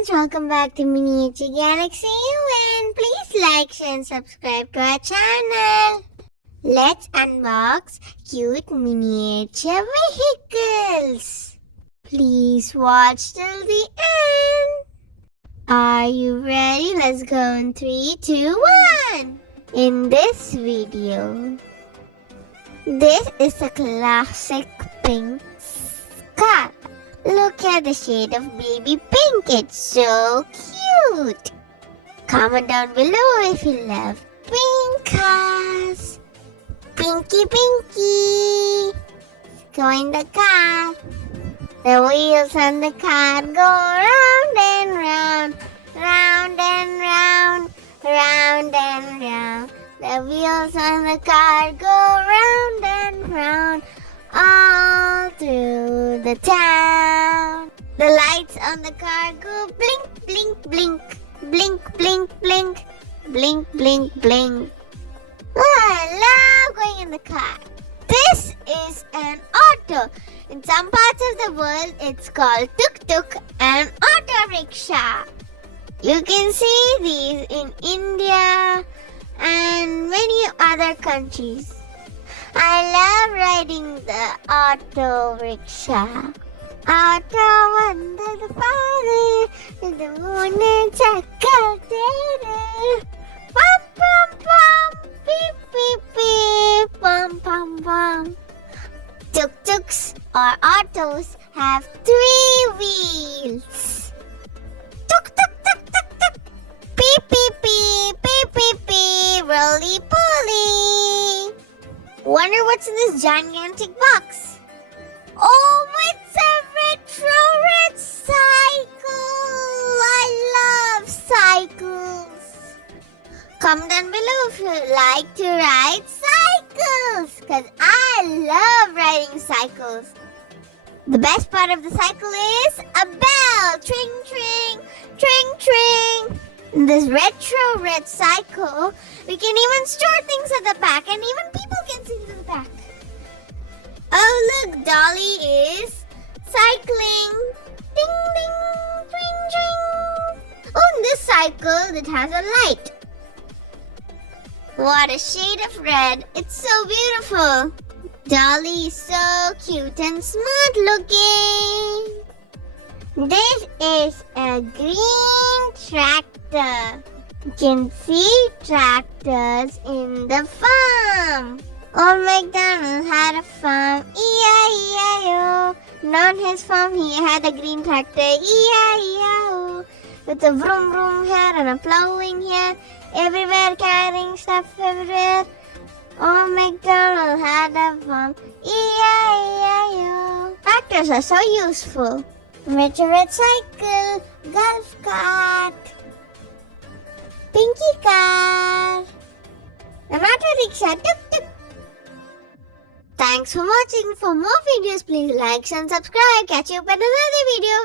friends, welcome back to miniaturegalaxyun. Please like, share and subscribe to our channel. Let's unbox cute miniature vehicles. Please watch till the end. Are you ready? Let's go in 3, 2, 1. In this video, this is a classic pink car. Look at the shade of baby pink. It's so cute. Comment down below if you love pink cars. Pinky, pinky. Go in the car. The wheels on the car go round and round, round and round, round and round. The wheels on the car go round and round, all through the town. The lights on the car go blink, blink, blink, blink, blink, blink, blink, blink, blink. Oh, I love going in the car. This is an auto. In some parts of the world, it's called tuk-tuk and auto rickshaw. You can see these in India and many other countries. I love riding the auto rickshaw. Auto under the fire, the moon and chakal tere. Pum pum pum, beep beep beep, pum pum pum. Tuk-tuks or autos have 3 wheels. Tuk tuk tuk tuk tuk. Beep beep beep, beep beep beep, roly poly. Wonder what's in this gigantic box? Oh, it's a retro red cycle! I love cycles! Comment down below if you like to ride cycles, because I love riding cycles. The best part of the cycle is a bell! Tring, tring, tring, tring. In this retro red cycle, we can even store things at the back and even people can sit in the back. Oh look, Dolly is cycling. Ding ding, tring tring. Oh, in this cycle it has a light. What a shade of red. It's so beautiful. Dolly is so cute and smart looking. This is a green tractor. You can see tractors in the farm. Old MacDonald had a farm, E-I-E-I-O. And on his farm he had a green tractor, E-I-E-I-O. With a vroom vroom here and a plowing here. Everywhere carrying stuff everywhere. Old MacDonald had a farm, E-I-E-I-O. Tractors are so useful. Meteorite cycle, golf cart, pinky car, an auto rickshaw, tuk-tuk. Thanks for watching. For more videos, please like and subscribe. Catch you up in another video.